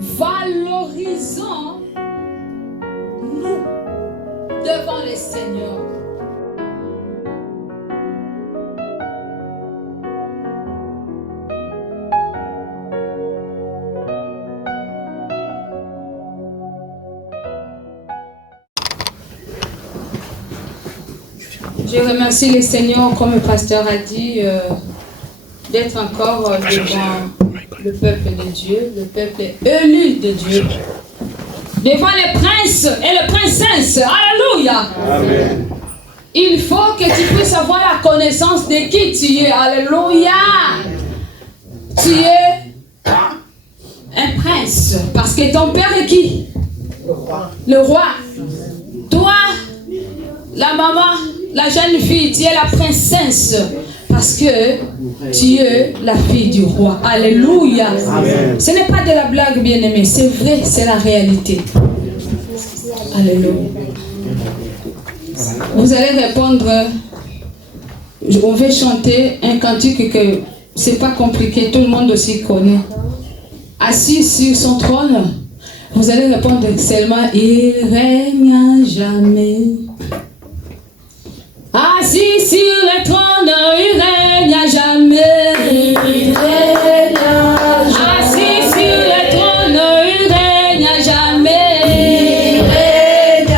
Valorisons-nous devant le Seigneur. Je remercie le Seigneur, comme le pasteur a dit, d'être encore devant le peuple de Dieu, le peuple élu de Dieu, devant les princes et les princesses. Alléluia. Amen. Il faut que tu puisses avoir la connaissance de qui tu es. Alléluia. Tu es un prince, parce que ton père est qui? Le roi. Toi, la maman, la jeune fille, tu es la princesse, parce que tu es la fille du roi. Alléluia. Amen. Ce n'est pas de la blague, bien-aimé, c'est vrai, c'est la réalité. Alléluia. Vous allez répondre, on va chanter un cantique que c'est pas compliqué, tout le monde aussi connaît. Assis sur son trône, vous allez répondre seulement, il règne à jamais. Assis sur le trône, il règne à jamais. Il règne à jamais. Assis sur le trône, il règne à jamais. Il règne à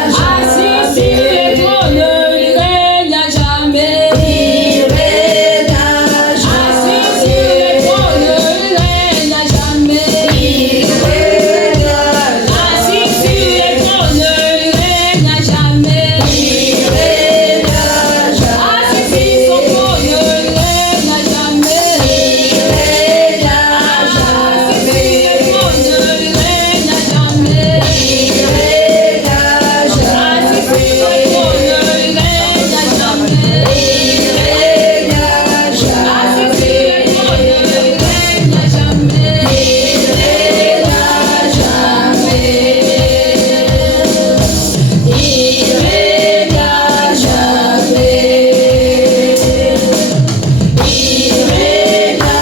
jamais. Assis sur le trône, il règne à jamais. Il règne à jamais. Assis sur le trône, il règne à jamais. Il règne à jamais. Assis sur le trône,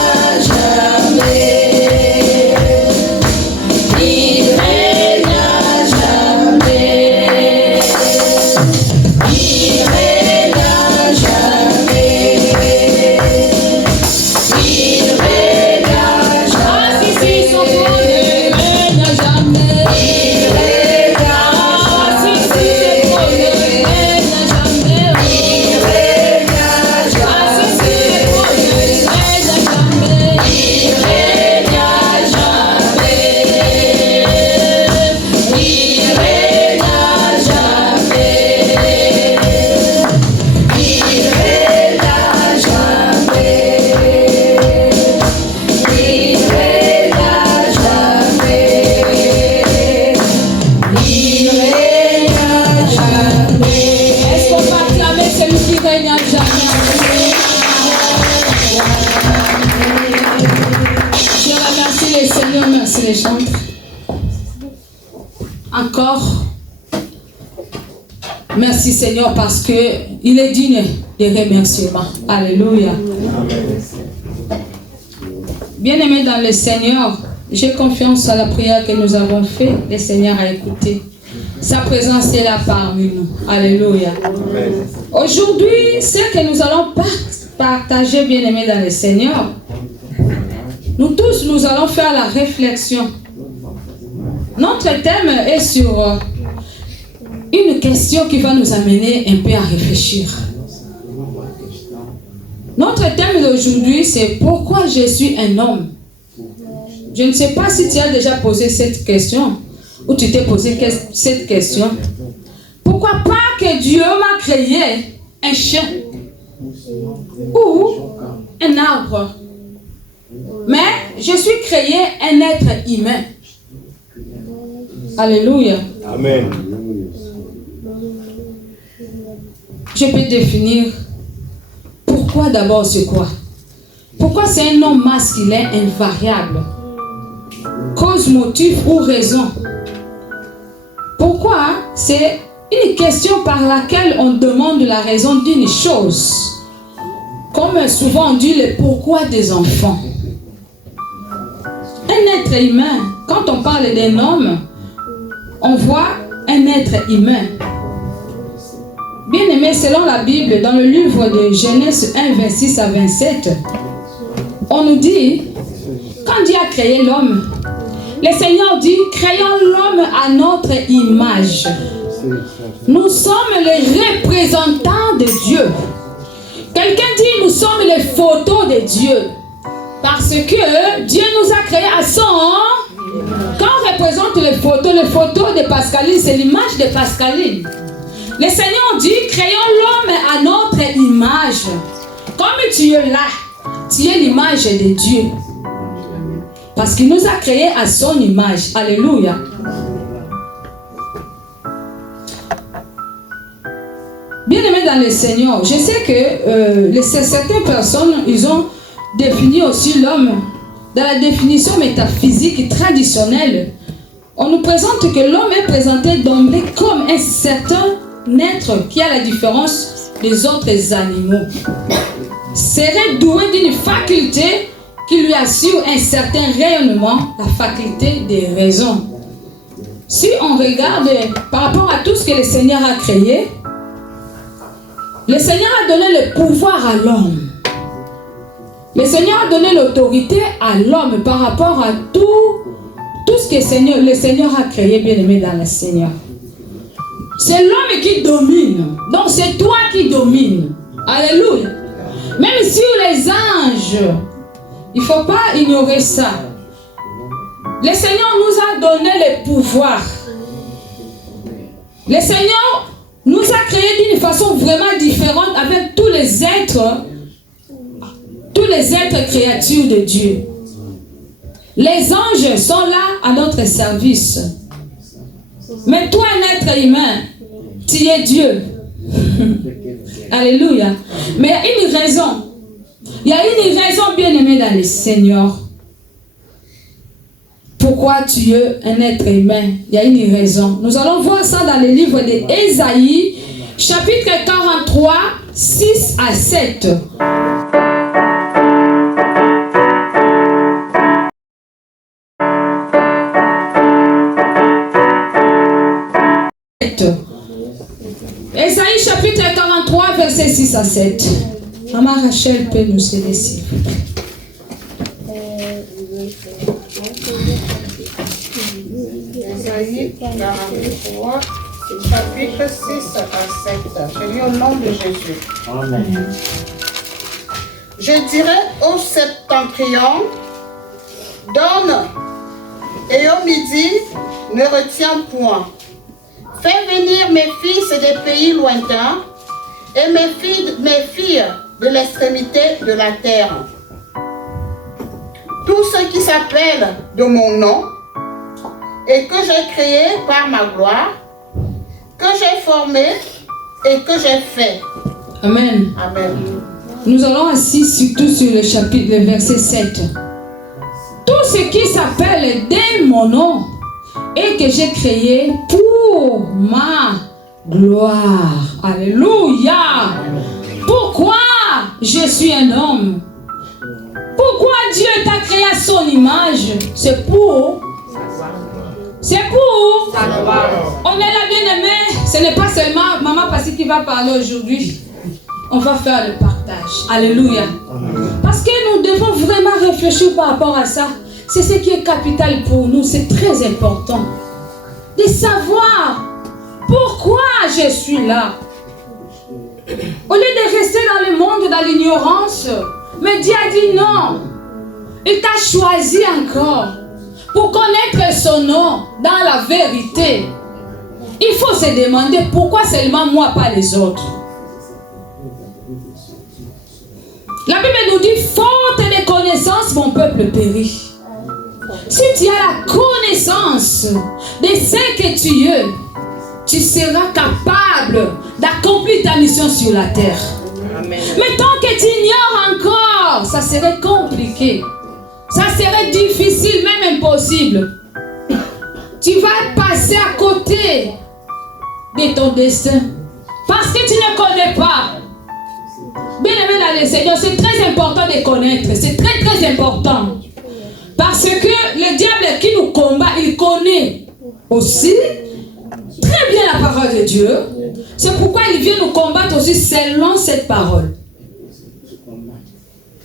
il règne à jamais. Il règne à les chantres. Encore. Merci Seigneur parce que il est digne de remerciements. Alléluia. Bien-aimés dans le Seigneur, j'ai confiance à la prière que nous avons faite. Le Seigneur a écouté. Sa présence est là parmi nous. Alléluia. Aujourd'hui, ce que nous allons partager, bien-aimés dans le Seigneur, nous tous, nous allons faire la réflexion. Notre thème est sur une question qui va nous amener un peu à réfléchir. Notre thème d'aujourd'hui, c'est pourquoi je suis un homme. Je ne sais pas si tu as déjà posé cette question ou tu t'es posé cette question. Pourquoi pas que Dieu m'a créé un chien ou un arbre? Mais je suis créé un être humain. Alléluia. Amen. Je peux définir pourquoi d'abord c'est quoi? Pourquoi c'est un nom masculin invariable? Cause, motif ou raison? Pourquoi c'est une question par laquelle on demande la raison d'une chose. Comme souvent on dit le pourquoi des enfants. Un être humain, quand on parle d'un homme, on voit un être humain. Bien aimé, selon la Bible, dans le livre de Genèse 1, 26 à 27, on nous dit, quand Dieu a créé l'homme, le Seigneur dit, créons l'homme à notre image. Nous sommes les représentants de Dieu. Quelqu'un dit, nous sommes les photos de Dieu. Parce que Dieu nous a créés à son... Quand on représente les photos de Pascaline, c'est l'image de Pascaline. Le Seigneur dit, créons l'homme à notre image. Comme tu es là, tu es l'image de Dieu. Parce qu'il nous a créés à son image. Alléluia. Bien-aimés dans le Seigneur, je sais que certaines personnes, ils ont défini aussi l'homme. Dans la définition métaphysique traditionnelle, on nous présente que l'homme est présenté d'emblée comme un certain être qui a la différence des autres animaux. Serait doué d'une faculté qui lui assure un certain rayonnement, la faculté des raisons. Si on regarde par rapport à tout ce que le Seigneur a créé, le Seigneur a donné le pouvoir à l'homme. Le Seigneur a donné l'autorité à l'homme par rapport à tout ce que le Seigneur a créé, bien aimé dans le Seigneur. C'est l'homme qui domine. Donc c'est toi qui domines. Alléluia. Même si les anges, il ne faut pas ignorer ça. Le Seigneur nous a donné le pouvoir. Le Seigneur nous a créés d'une façon vraiment différente avec tous les êtres créatures de Dieu. Les anges sont là à notre service. Mais toi, un être humain, tu es Dieu. Alléluia. Mais il y a une raison. Il y a une raison, bien aimée dans le Seigneur. Pourquoi tu es un être humain? Il y a une raison. Nous allons voir ça dans le livre d'Ésaïe, chapitre 43, 6 à 7. Ésaïe chapitre 43, verset 6 à 7. Maman Rachel peut nous aider s'il vous plaît. Ésaïe 43, chapitre 6 à 7. Je lis au nom de Jésus. Amen. Je dirai au septentrion, donne, et au midi, ne retiens point. Fais venir mes fils des pays lointains et mes filles de l'extrémité de la terre. Tous ceux qui s'appellent de mon nom et que j'ai créé par ma gloire, que j'ai formé et que j'ai fait. Amen. Amen. Nous allons assis surtout sur le chapitre, le verset 7. Tout ce qui s'appelle de mon nom et que j'ai créé pour ma gloire. Alléluia. Pourquoi je suis un homme? Pourquoi Dieu t'a créé à son image? C'est pour on est là, bien aimé. Ce n'est pas seulement Maman Passi qui va parler aujourd'hui. On va faire le partage. Alléluia. Parce que nous devons vraiment réfléchir par rapport à ça. C'est ce qui est capital pour nous. C'est très important de savoir pourquoi je suis là. Au lieu de rester dans le monde, dans l'ignorance, mais Dieu a dit non. Il t'a choisi encore pour connaître son nom dans la vérité. Il faut se demander pourquoi seulement moi, pas les autres. La Bible nous dit, faute de connaissance, mon peuple périt. Si tu as la connaissance de ce que tu es, tu seras capable d'accomplir ta mission sur la terre. Amen. Mais tant que tu ignores encore, ça serait compliqué. Ça serait difficile, même impossible. Tu vas passer à côté de ton destin. Parce que tu ne connais pas. Bien aimé dans le Seigneur, c'est très important de connaître. C'est très très important. Parce que le diable qui nous combat, il connaît aussi très bien la parole de Dieu. C'est pourquoi il vient nous combattre aussi selon cette parole.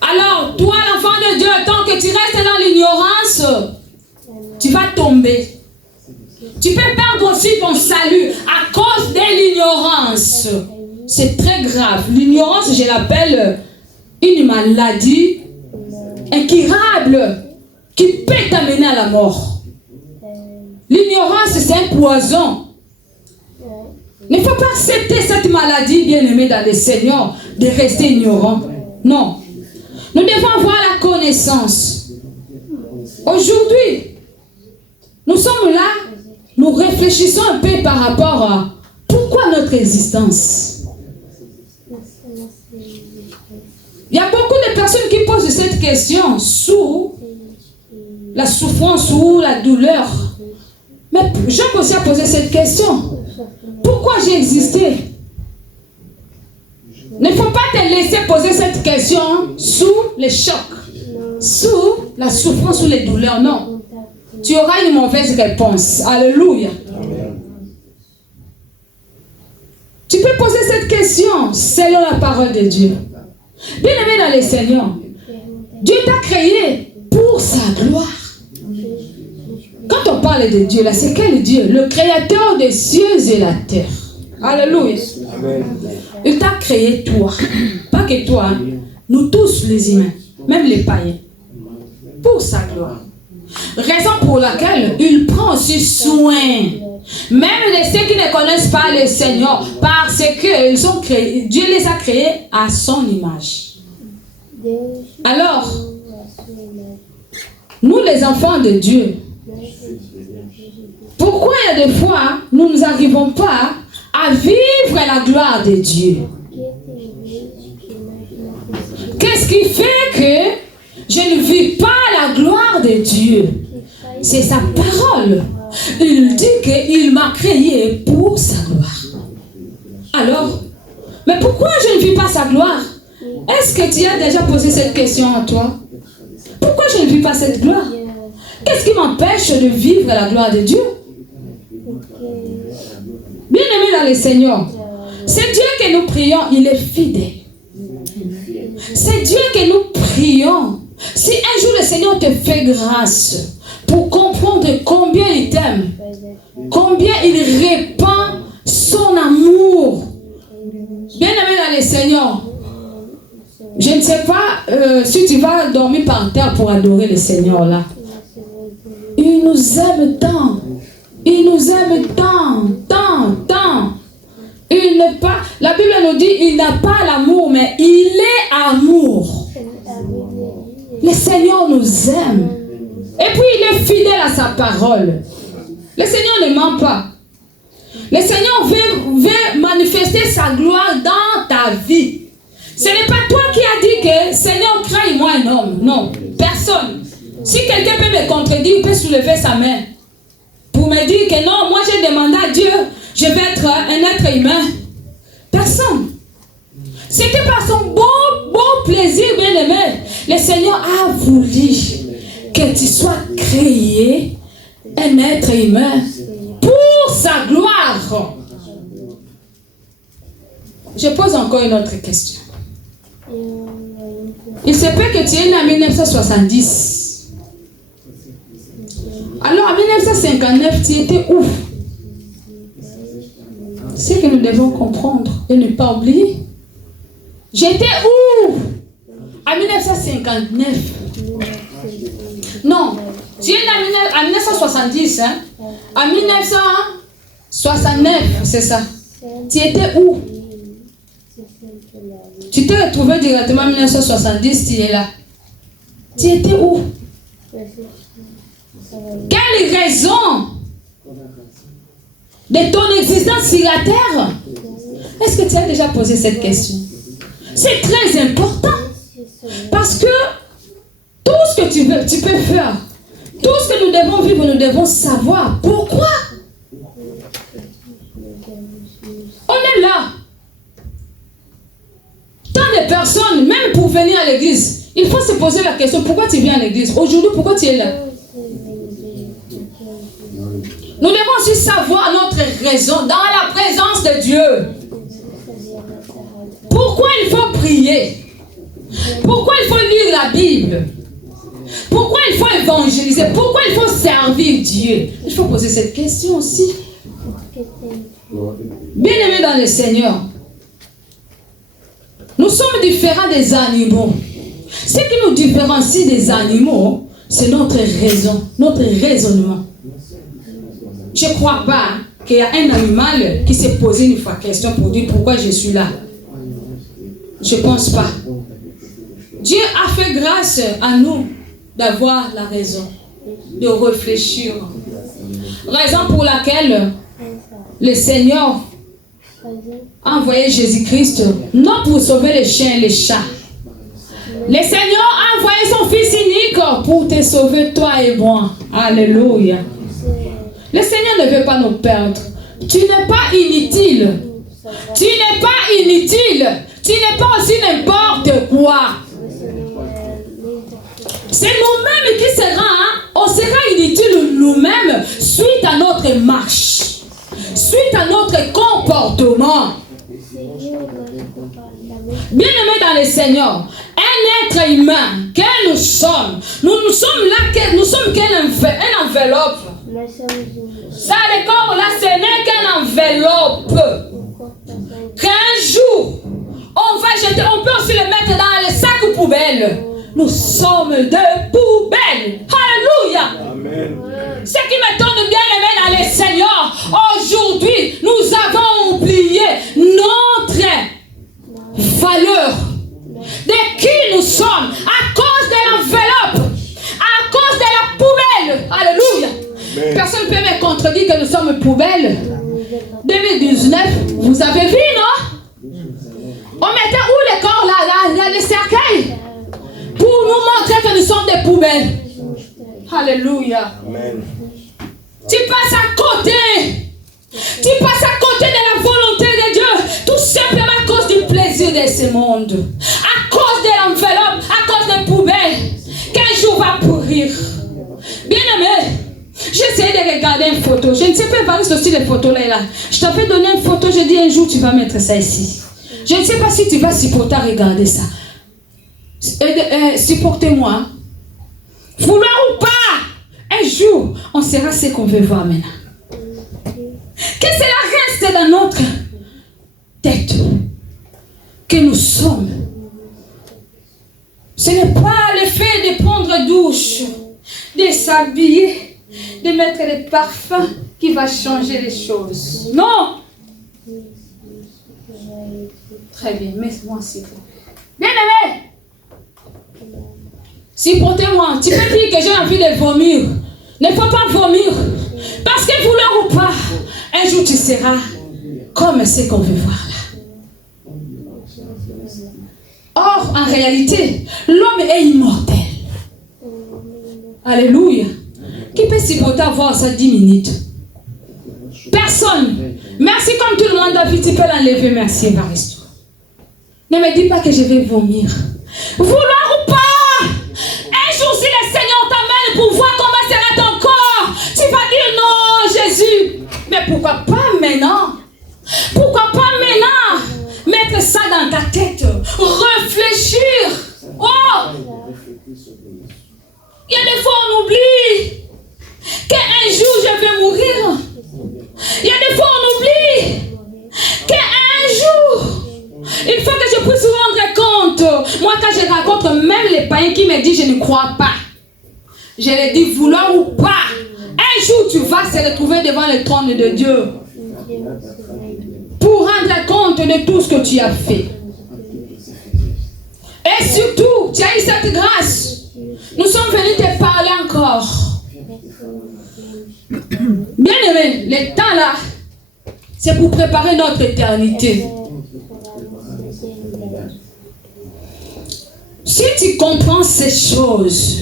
Alors, toi, l'enfant de Dieu, tant que tu restes dans l'ignorance, tu vas tomber. Tu peux perdre aussi ton salut à cause de l'ignorance. C'est très grave. L'ignorance, je l'appelle une maladie incurable qui peut t'amener à la mort. L'ignorance, c'est un poison. Il ne faut pas accepter cette maladie, bien-aimée dans le Seigneur, de rester ignorant. Non. Nous devons avoir la connaissance. Aujourd'hui, nous sommes là, nous réfléchissons un peu par rapport à pourquoi notre existence. Il y a beaucoup de personnes qui posent cette question sous la souffrance ou la douleur. Mais Job aussi a posé cette question. Pourquoi j'ai existé? Il ne faut pas te laisser poser cette question sous les chocs, sous la souffrance ou les douleurs. Non. Tu auras une mauvaise réponse. Alléluia. Tu peux poser cette question selon la parole de Dieu. Bien-aimé dans le Seigneur, Dieu t'a créé pour sa gloire. Quand on parle de Dieu, là, c'est quel Dieu? Le créateur des cieux et la terre. Alléluia. Amen. Il t'a créé toi. Pas que toi, hein. Nous tous les humains, même les païens, pour sa gloire. Raison pour laquelle il prend aussi soin, même de ceux qui ne connaissent pas le Seigneur, parce que ils ont créé, Dieu les a créés à son image. Alors, nous les enfants de Dieu, pourquoi il y a des fois nous n'arrivons pas à vivre la gloire de Dieu? Qu'est-ce qui fait que je ne vis pas la gloire de Dieu? C'est sa parole. Il dit qu'il m'a créé pour sa gloire. Alors, mais pourquoi je ne vis pas sa gloire? Est-ce que tu as déjà posé cette question à toi? Pourquoi je ne vis pas cette gloire? Qu'est-ce qui m'empêche de vivre la gloire de Dieu? Bien-aimé dans le Seigneur, c'est Dieu que nous prions, il est fidèle. C'est Dieu que nous prions. Si un jour le Seigneur te fait grâce pour comprendre combien il t'aime, combien il répand son amour, bien-aimé dans le Seigneur, je ne sais pas si tu vas dormir par terre pour adorer le Seigneur là. Il nous aime tant. Il nous aime tant, tant, tant. Il n'est pas, la Bible nous dit, il n'a pas l'amour, mais il est amour. Le Seigneur nous aime. Et puis il est fidèle à sa parole. Le Seigneur ne ment pas. Le Seigneur veut manifester sa gloire dans ta vie. Ce n'est pas toi qui as dit que Seigneur, crée-moi un homme. Non, personne. Si quelqu'un peut me contredire, il peut soulever sa main pour me dire que non, moi j'ai demandé à Dieu, je vais être un être humain. Personne. C'était par son bon plaisir, bien-aimé. Le Seigneur a voulu que tu sois créé un être humain pour sa gloire. Je pose encore une autre question. Il se peut que tu es né en 1970. Alors en 1959, tu étais où? C'est ce que nous devons comprendre et ne pas oublier. J'étais où? En 1959. Non, tu es né en 1970. Hein? En 1969, c'est ça. Tu étais où? Tu t'es retrouvé directement en 1970, tu es là. Tu étais où? Quelle raison de ton existence sur la terre? Est-ce que tu as déjà posé cette question? C'est très important. Parce que tout ce que tu veux, tu peux faire. Tout ce que nous devons vivre, nous devons savoir. Pourquoi? On est là. Tant de personnes, même pour venir à l'église, Il faut se poser la question, pourquoi tu viens à l'église? Aujourd'hui, pourquoi tu es là? Nous devons aussi savoir notre raison dans la présence de Dieu. Pourquoi il faut prier? Pourquoi il faut lire la Bible? Pourquoi il faut évangéliser? Pourquoi il faut servir Dieu? Il faut poser cette question aussi. Bien-aimés dans le Seigneur, nous sommes différents des animaux. Ce qui nous différencie des animaux, c'est notre raison, notre raisonnement. Je ne crois pas qu'il y a un animal qui s'est posé une fois question pour dire pourquoi je suis là. Je ne pense pas. Dieu a fait grâce à nous d'avoir la raison, de réfléchir. Raison pour laquelle le Seigneur a envoyé Jésus-Christ, non pour sauver les chiens et les chats. Le Seigneur a envoyé son Fils unique pour te sauver, toi et moi. Alléluia. Le Seigneur ne veut pas nous perdre. Tu n'es pas inutile. Tu n'es pas inutile. Tu n'es pas aussi n'importe quoi. C'est nous-mêmes qui on sera inutile nous-mêmes suite à notre marche, suite à notre comportement. Bien-aimés dans le Seigneur, un être humain que nous sommes sommes là, nous sommes qu'une enveloppe. Ça, le corps là, ce n'est qu'une enveloppe. Qu'un jour, on va jeter, on peut aussi le mettre dans le sac poubelle. Nous sommes des poubelles. Alléluia. Amen. Ce qui me donne bien aimé dans le Seigneur, aujourd'hui, nous avons oublié notre valeur. De qui nous sommes à cause de l'enveloppe, à cause de la poubelle. Alléluia. Amen. Personne ne peut me contredire que nous sommes poubelles. 2019, vous avez vu, non? On mettait où le corps là, le cercueil? Pour nous montrer que nous sommes des poubelles. Alléluia. Amen. Tu passes à côté. Tu passes à côté de la volonté de Dieu. Tout simplement à cause du plaisir de ce monde. À cause de l'enveloppe, à cause des poubelles. Qu'un jour va pourrir. Bien aimé, j'ai essayé de regarder une photo. Je ne sais pas voir aussi les photos là. Je t'avais donné une photo, j'ai dit un jour tu vas mettre ça ici. Je ne sais pas si tu vas supporter à regarder ça. Supportez-moi. Vouloir ou pas, un jour, on saura ce qu'on veut voir maintenant. Que cela reste dans notre tête. Que nous sommes. Ce n'est pas le fait de prendre douche, de s'habiller, de mettre des parfums qui va changer les choses. Non. Très bien, mets-moi s'il vous plaît. Bien aimé. Supportez-moi. Tu peux dire que j'ai envie de vomir. Ne faut pas vomir. Parce que vouloir ou pas, un jour tu seras comme ce qu'on veut voir là. Or, en réalité, l'homme est immortel. Alléluia. Qui peut supporter avoir ça 10 minutes? Personne. Merci comme tout le monde, David, tu peux l'enlever. Merci, Evaristo. Ne me dis pas que je vais vomir. Vouloir ou pas, un jour si le Seigneur t'amène pour voir comment sera ton corps, tu vas dire non, Jésus. Mais pourquoi pas maintenant? Pourquoi pas maintenant? Mettre ça dans ta tête. Réfléchir. Oh! Il y a des fois on oublie qu'un jour je vais mourir. Il y a des fois on oublie qu'un jour il faut que je puisse rendre compte. Moi quand je raconte, même les païens qui me disent je ne crois pas, je leur dis vouloir ou pas, un jour tu vas se retrouver devant le trône de Dieu pour rendre compte de tout ce que tu as fait. Et surtout, tu as eu cette grâce. Nous sommes venus te parler encore. Bien aimé, le temps là, c'est pour préparer notre éternité. Si tu comprends ces choses,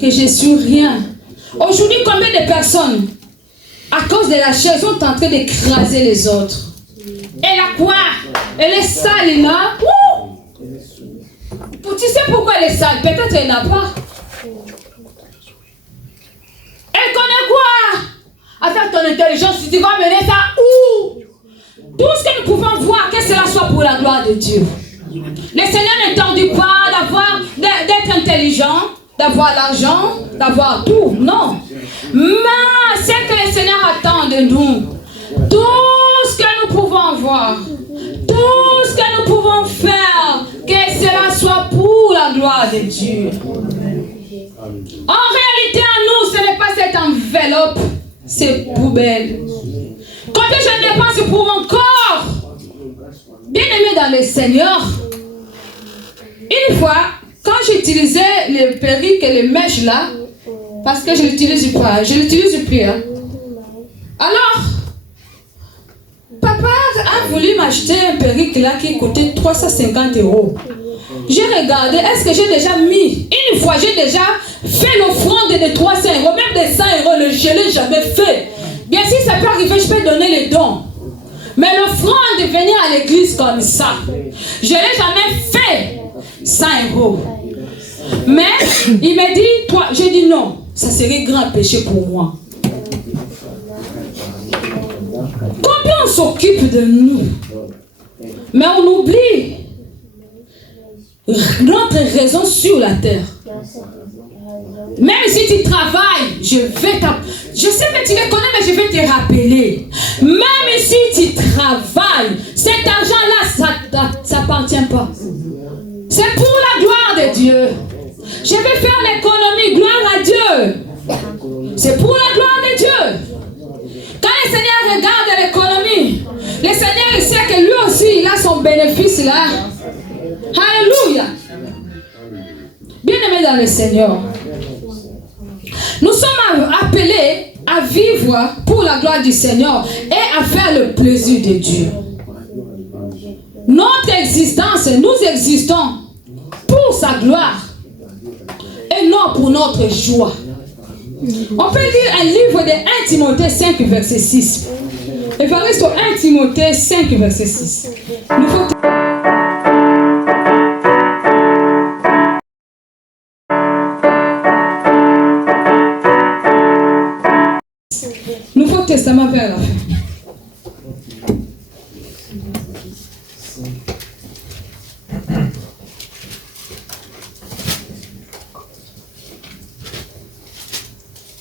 que je suis rien. Aujourd'hui, combien de personnes, à cause de la chair, sont en train d'écraser les autres? Et la quoi? Elle est sale là. Pour tu sais pourquoi elle est sale? Peut-être elle n'a pas. Elle connaît quoi? Avec ton intelligence, tu vas mener ça où? Tout ce que nous pouvons voir, que cela soit pour la gloire de Dieu. Le Seigneur n'attendit pas d'être intelligent, d'avoir l'argent, d'avoir tout. Non. Mais c'est que le Seigneur attend de nous. Tout ce que nous pouvons voir, tout ce que nous pouvons faire, que cela soit pour la gloire de Dieu. En réalité, en nous, ce n'est pas cette enveloppe, c'est poubelle. Quand je dépense pour mon corps, bien aimé dans le Seigneur, une fois, quand j'utilisais les perruques et les mèches là, parce que je l'utilise plus, hein. Alors, papa a voulu m'acheter un perruque là qui coûtait 350 €. J'ai regardé, est-ce que j'ai déjà mis, une fois j'ai déjà fait l'offrande de 300 €, même de 100 €, je ne l'ai jamais fait. Bien sûr, ça peut arriver, je peux donner les dons. Mais l'offrande de venir à l'église comme ça, je ne l'ai jamais fait 100 €. Mais il m'a dit, toi, j'ai dit non, ça serait grand péché pour moi. Combien on s'occupe de nous, mais on oublie notre raison sur la terre. Même si tu travailles, je sais que tu les connais, mais je vais te rappeler. Même si tu travailles, cet argent-là, ça t'appartient pas. C'est pour la gloire de Dieu. Je vais faire l'économie, gloire à Dieu. C'est pour la gloire de Dieu. Quand le Seigneur regarde l'économie, le Seigneur il sait que lui aussi, il a son bénéfice là. Alléluia. Bien-aimés dans le Seigneur, nous sommes appelés à vivre pour la gloire du Seigneur et à faire le plaisir de Dieu. Notre existence, nous existons pour sa gloire et non pour notre joie. On peut lire un livre de 1 Timothée 5, verset 6. Évariste au 1 Timothée 5, verset 6. Nouveau Testament vers la fin.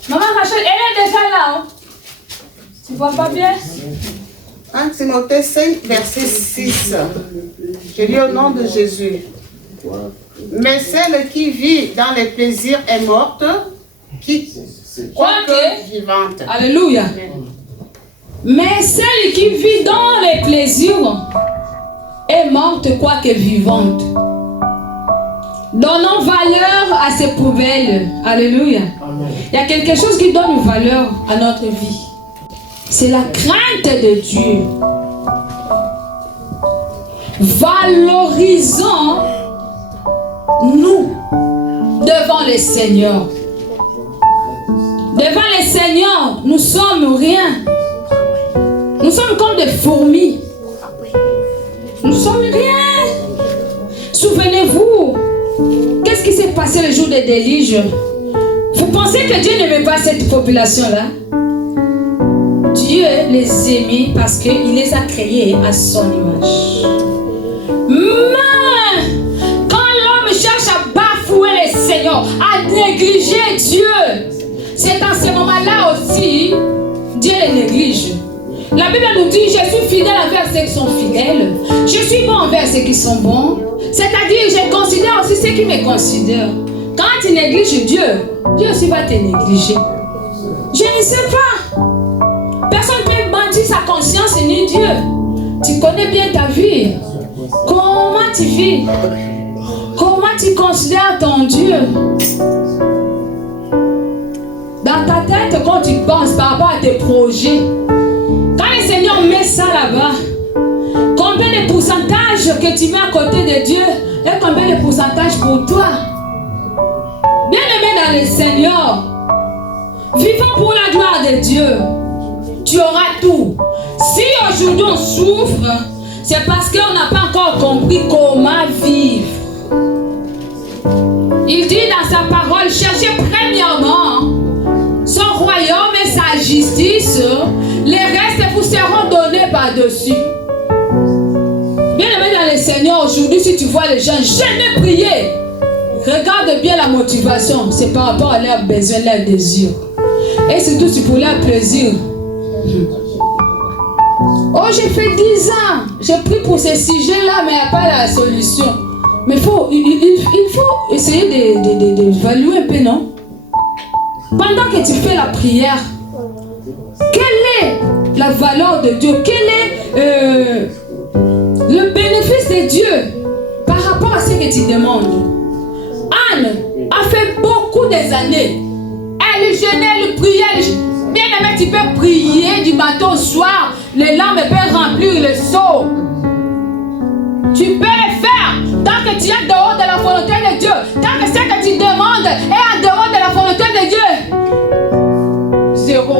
Maman Rachel, elle est déjà là. Hein? Tu vois pas bien? 1 Timothée 5, verset 6. Je lis au nom de Jésus. Mais celle qui vit dans les plaisirs est morte, qui quoique vivante. Alléluia. Mais celle qui vit dans les plaisirs est morte, quoique vivante. Donnons valeur à ces poubelles. Alléluia. Il y a quelque chose qui donne valeur à notre vie. C'est la crainte de Dieu. Valorisons nous devant le Seigneur. Devant le Seigneur, nous sommes rien. Nous sommes comme des fourmis. Nous sommes rien. Souvenez-vous, qu'est-ce qui s'est passé le jour des déluges? Vous pensez que Dieu n'aimait pas cette population-là? Dieu les aimait parce qu'il les a créés à son image. Mais quand l'homme cherche à bafouer le Seigneur, à négliger Dieu, c'est en ce moment-là aussi, Dieu les néglige. La Bible nous dit, je suis fidèle envers ceux qui sont fidèles. Je suis bon envers ceux qui sont bons. C'est-à-dire, je considère aussi ceux qui me considèrent. Quand tu négliges Dieu, Dieu aussi va te négliger. Je ne sais pas. Personne ne peut mentir sa conscience ni Dieu. Tu connais bien ta vie. Comment tu vis? Comment tu considères ton Dieu? Dans ta tête, quand tu penses par rapport à tes projets, quand le Seigneur met ça là-bas, combien de pourcentage que tu mets à côté de Dieu et combien de pourcentage pour toi? Bien-aimé dans le Seigneur, vivons pour la gloire de Dieu. Tu auras tout. Si aujourd'hui on souffre, c'est parce qu'on n'a pas encore compris comment vivre. Il dit dans sa parole, cherchez premièrement son royaume et sa justice, les restes vous seront donnés par-dessus. Bien aimé dans le Seigneur, aujourd'hui, si tu vois les gens jamais prier, regarde bien la motivation. C'est par rapport à leurs besoins, leurs désirs. Et surtout, c'est pour leur plaisir. Oh, j'ai fait 10 ans. J'ai pris pour ces sujets-là, mais il n'y a pas la solution. Mais il faut essayer d'évaluer un peu, non? Pendant que tu fais la prière, quelle est la valeur de Dieu? Quel est le bénéfice de Dieu par rapport à ce que tu demandes? Anne a fait beaucoup des années. Elle jeûnait, elle priait. Bien aimé, tu peux prier du matin au soir. Les larmes peuvent remplir le seau. Tu peux le faire tant que tu es dehors de la volonté de Dieu. Tant que ce que tu demandes est en dehors de la volonté de Dieu. Zéro.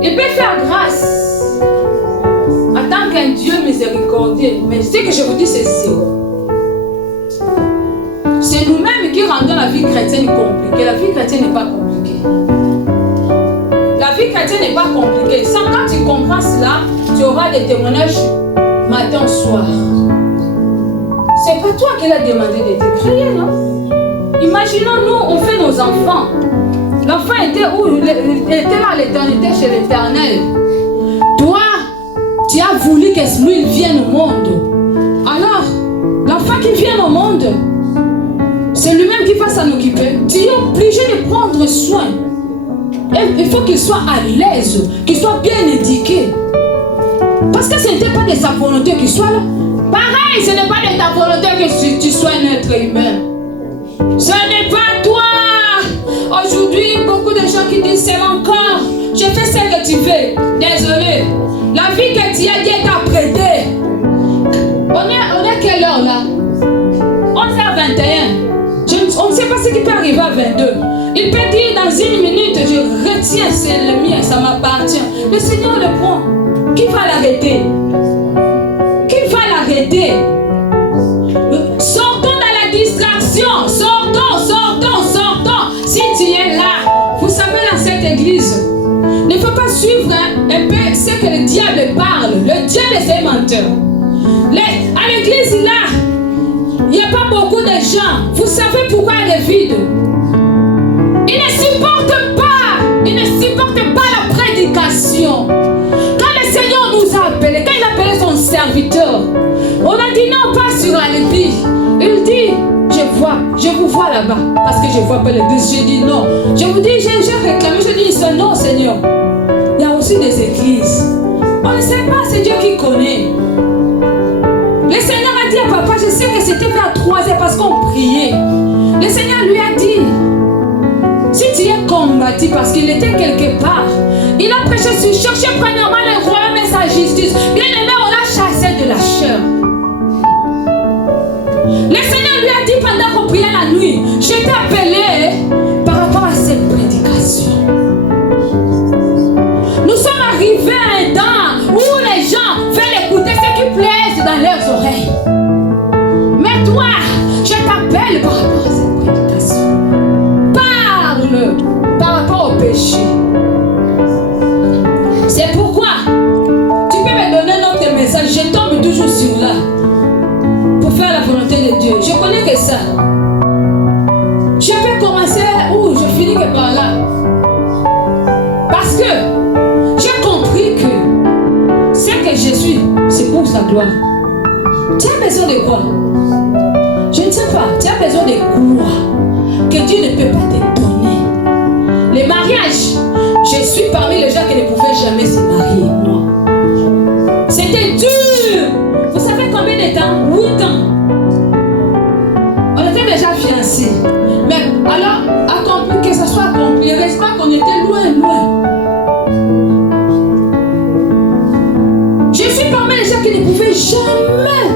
Il peut faire grâce en tant qu'un Dieu miséricordieux. Mais ce que je vous dis, c'est zéro. C'est nous-mêmes qui rendons la vie chrétienne compliquée. La vie chrétienne n'est pas compliquée. La vie chrétienne n'est pas compliquée. Sans quand tu comprends cela, tu auras des témoignages matin, soir. C'est pas toi qui l'as demandé de te créer, non? Imaginons, nous, on fait nos enfants. L'enfant était où? Il était là à l'éternité chez l'Éternel. Toi, tu as voulu que lui vienne au monde. Alors, l'enfant qui vient au monde, c'est lui-même qui va s'en occuper. Tu es obligé de prendre soin. Et il faut qu'il soit à l'aise, qu'il soit bien éduqué. Parce que ce n'était pas de sa volonté qu'il soit là. Pareil, ce n'est pas de ta volonté que tu sois un être humain. Ce n'est pas toi. Aujourd'hui, beaucoup de gens qui disent c'est mon corps. Je fais ce que tu fais. Désolé. La vie que tu as, Dieu t'a prêtée. On est à quelle heure là? 11h21. On ne sait pas ce qui peut arriver à 22. Il peut dire dans une minute, je retiens, c'est le mien, ça m'appartient. Le Seigneur le prend. Qui va l'arrêter? Qui va l'arrêter? Sortons dans la distraction. Sortons, sortons, sortons. Si tu es là, vous savez, dans cette église, il ne faut pas suivre un peu ce que le diable parle. Le diable est menteur. À l'église là, il n'y a pas beaucoup de gens. Vous savez pourquoi elle est vide? Ils ne supportent pas. Ils ne supportent pas la prédication. Quand le Seigneur nous a appelés, quand il a appelé son serviteur, on a dit non, pas sur la l'église. Il dit, je vous vois là-bas. Parce que je vois pas l'église. J'ai dit non. Je vous dis, j'ai réclamé, je dis non, Seigneur. Il y a aussi des églises. On ne sait pas, c'est Dieu qui connaît. Le Seigneur a dit à papa, je sais que c'était vers 3h parce qu'on priait. Le Seigneur lui a dit, si tu es combattu parce qu'il était quelque part, il a prêché sur chercher premièrement le royaume et sa justice. Bien aimé, on l'a chassé de la chair. Le Seigneur lui a dit pendant qu'on priait la nuit, je t'ai appelé par rapport à cette prédication. Nous sommes arrivés à un temps où les gens veulent écouter ce qui plaise dans leurs oreilles. Mais toi, je t'appelle par rapport à cette prédication. Parle par rapport au péché. C'est pourquoi tu peux me donner notre message. Je tombe toujours sur là pour faire la volonté de Dieu. Je connais que ça. Je peux commencer où je finis que par là. Parce que j'ai compris que ce que je suis, c'est pour sa gloire. Tu as besoin de quoi? Je ne sais pas. Tu as besoin de quoi que Dieu ne peut pas te donner? Les mariages, je suis parmi les gens qui ne pouvaient jamais se marier, moi. C'était dur. Vous savez combien de temps? 8 ans. On était déjà fiancés. Mais alors, accompli, que ce soit accompli, reste pas qu'on était loin, loin. Je suis parmi les gens qui ne pouvaient jamais.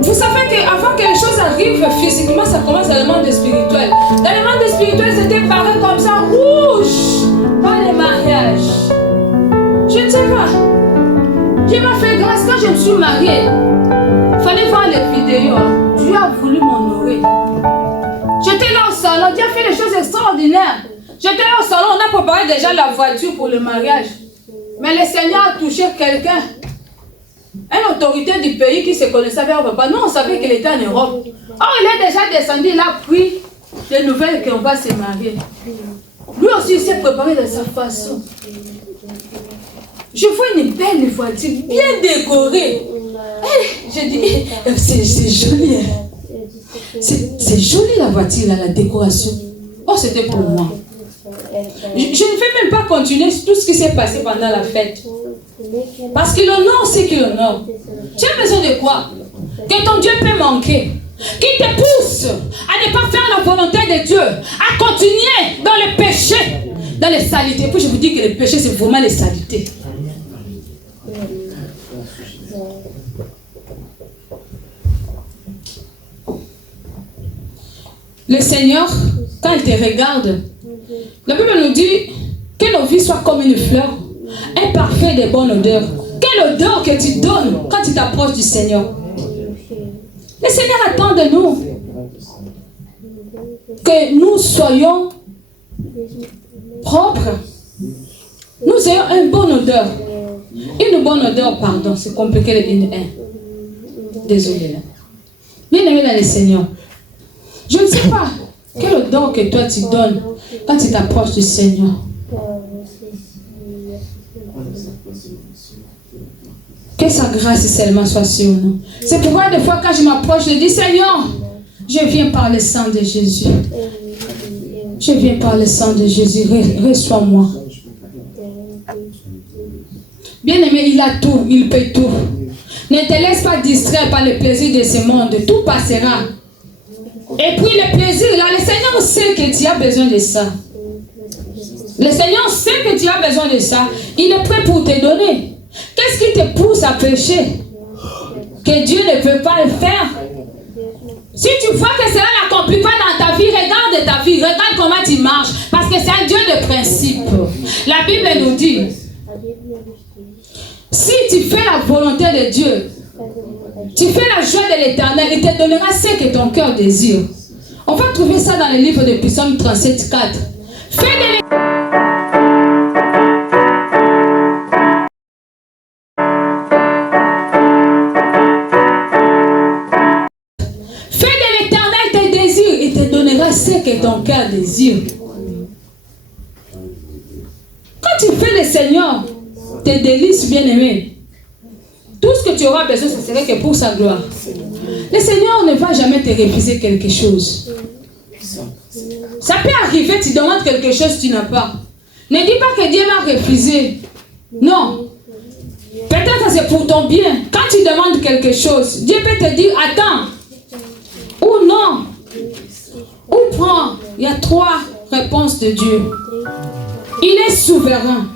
Vous savez qu'avant que les choses arrivent physiquement, ça commence dans le monde spirituel. Dans le monde spirituel, c'était pareil comme ça, rouge. Pas les mariages. Je ne sais pas. Dieu m'a fait grâce quand je me suis mariée. fallait voir les vidéos. Dieu a voulu m'honorer. J'étais là au salon, Dieu a fait des choses extraordinaires. J'étais là au salon, on a préparé déjà la voiture pour le mariage. Mais le Seigneur a touché quelqu'un. Une autorité du pays qui se connaissait avec papa. Nous, on savait qu'il était en Europe. Or, il est déjà descendu, il a pris les nouvelles qu'on va se marier. Lui aussi, il s'est préparé de sa façon. Je vois une belle voiture, bien décorée. Je dis, c'est joli. C'est joli la voiture, là, la décoration. Oh, c'était pour moi. Je ne vais même pas continuer tout ce qui s'est passé pendant la fête. Parce qu'il honore ce qu'il honore. Tu as besoin de quoi? Que ton Dieu peut manquer. Qui te pousse à ne pas faire la volonté de Dieu. À continuer dans le péché, dans les saletés. Et puis je vous dis que le péché, c'est vraiment les saletés. Le Seigneur, quand il te regarde, la Bible nous dit que nos vies soient comme une fleur, un parfum de bonne odeur. Quelle odeur que tu donnes quand tu t'approches du Seigneur? Le Seigneur attend de nous que nous soyons propres. Nous ayons une bonne odeur. Une bonne odeur, pardon, c'est compliqué le une. Désolé là. Bien aimé dans le Seigneur. Je ne sais pas quelle odeur que toi tu donnes quand tu t'approches du Seigneur. Que sa grâce seulement soit sur nous. C'est pourquoi des fois quand je m'approche, je dis Seigneur, je viens par le sang de Jésus. Je viens par le sang de Jésus. Reçois-moi. Bien-aimé, il a tout, il peut tout. Ne te laisse pas distraire par le plaisir de ce monde. Tout passera. Et puis le plaisir, là, le Seigneur sait que tu as besoin de ça. Le Seigneur sait que tu as besoin de ça. Il est prêt pour te donner. Qu'est-ce qui te pousse à pécher? Que Dieu ne peut pas le faire. Si tu vois que cela n'accomplit pas dans ta vie, regarde ta vie, regarde comment tu marches. Parce que c'est un Dieu de principe. La Bible nous dit, si tu fais la volonté de Dieu, tu fais la joie de l'Éternel, il te donnera ce que ton cœur désire. On va trouver ça dans le livre de Psaume 37, 4. Fais de l'Éternel tes désirs, il te donnera ce que ton cœur désire. Quand tu fais le Seigneur, tes délices bien-aimés, tout ce que tu auras besoin, ce serait que pour sa gloire. Le Seigneur ne va jamais te refuser quelque chose. Ça peut arriver, tu demandes quelque chose que tu n'as pas. Ne dis pas que Dieu m'a refusé. Non. Peut-être c'est pour ton bien. Quand tu demandes quelque chose, Dieu peut te dire, attends. Ou non. Ou prends. Il y a 3 réponses de Dieu. Il est souverain.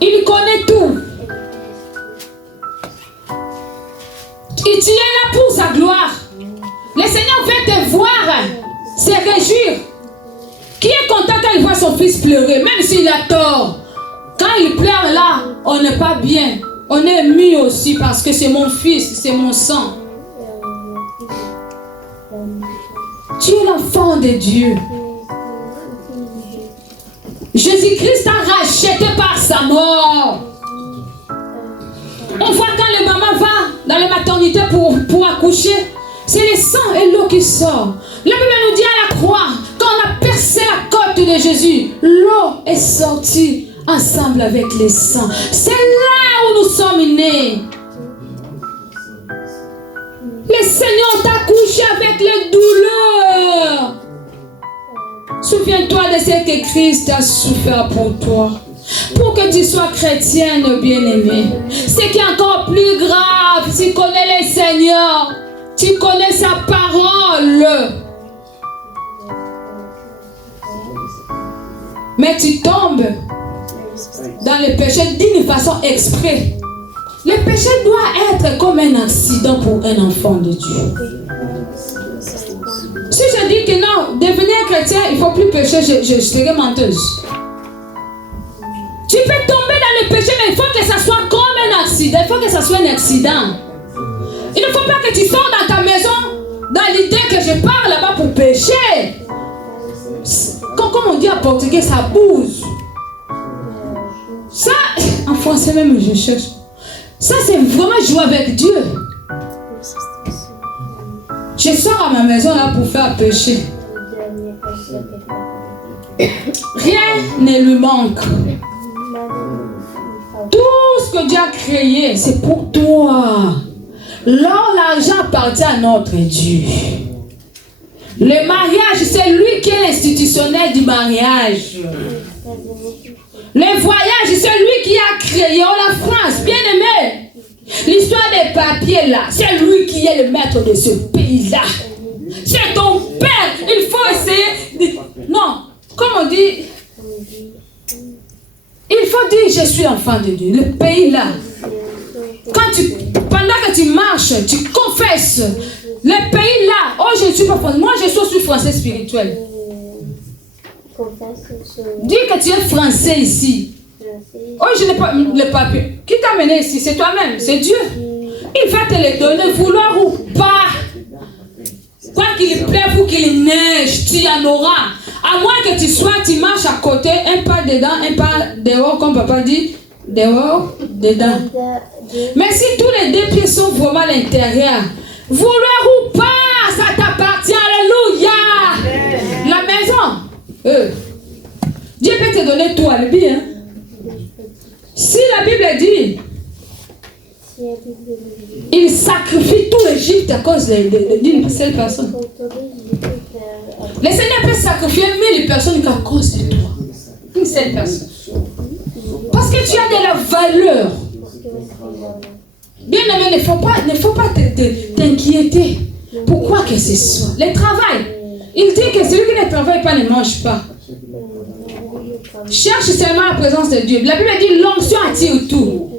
Il connaît tout. Et tu es là pour sa gloire. Le Seigneur veut te voir, se réjouir. Qui est content quand il voit son fils pleurer, même s'il a tort? Quand il pleure là, on n'est pas bien. On est ému aussi parce que c'est mon fils, c'est mon sang. Tu es l'enfant de Dieu. Jésus-Christ t'a racheté par sa mort. On voit quand le maman va dans la maternité pour accoucher, c'est le sang et l'eau qui sort. La Bible nous dit à la croix, quand on a percé la côte de Jésus, l'eau est sortie ensemble avec le sang. C'est là où nous sommes nés. Le Seigneur t'a couché avec les douleurs. Souviens-toi de ce que Christ a souffert pour toi. Pour que tu sois chrétienne bien-aimée. Ce qui est encore plus grave, tu connais le Seigneur. Tu connais sa parole. Mais tu tombes dans le péché d'une façon exprès. Le péché doit être comme un accident pour un enfant de Dieu. Si je dis que non, devenir chrétien, il ne faut plus pécher, je serai menteuse. Tu peux tomber dans le péché, mais il faut que ça soit comme un accident. Il faut que ça soit un accident. Il ne faut pas que tu sors dans ta maison dans l'idée que je pars là-bas pour pécher. Comme on dit en portugais, ça bouge. Ça, en français même, je cherche. Ça, c'est vraiment jouer avec Dieu. Je sors à ma maison là pour faire pécher. Rien ne lui manque. Tout ce que Dieu a créé, c'est pour toi. L'argent appartient à notre Dieu. Le mariage, c'est lui qui est l'institutionnel du mariage. Le voyage, c'est lui qui a créé la France, bien aimé. L'histoire des papiers là, c'est lui qui est le maître de ce pays-là. C'est ton père. Il faut essayer de... Non, comme on dit, il faut dire je suis enfant de Dieu. Le pays là, pendant que tu marches, tu confesses. Le pays là, oh je ne suis pas français. Moi je suis aussi français spirituel. Dis que tu es français ici. Oh je n'ai pas le papier. Qui t'a amené ici? C'est toi-même, c'est Dieu. Il va te les donner, vouloir ou pas. Quoi qu'il pleuve ou qu'il neige, tu en auras. À moins que tu marches à côté, un pas dedans, un pas dehors, comme papa dit, dehors, dedans. Mais si tous les deux pieds sont vraiment à l'intérieur, vouloir ou pas, ça t'appartient. Alléluia. La maison, Dieu peut te donner tout, le bien. Si la Bible dit, il sacrifie tout l'Égypte à cause d'une seule personne. Le Seigneur peut sacrifier 1000 personnes à cause de toi. Une seule personne. Parce que tu as de la valeur. Bien aimé, ne faut pas t'inquiéter. Pourquoi que ce soit? Le travail. Il dit que celui qui ne travaille pas ne mange pas. Cherche seulement la présence de Dieu. La Bible dit l'onction attire tout.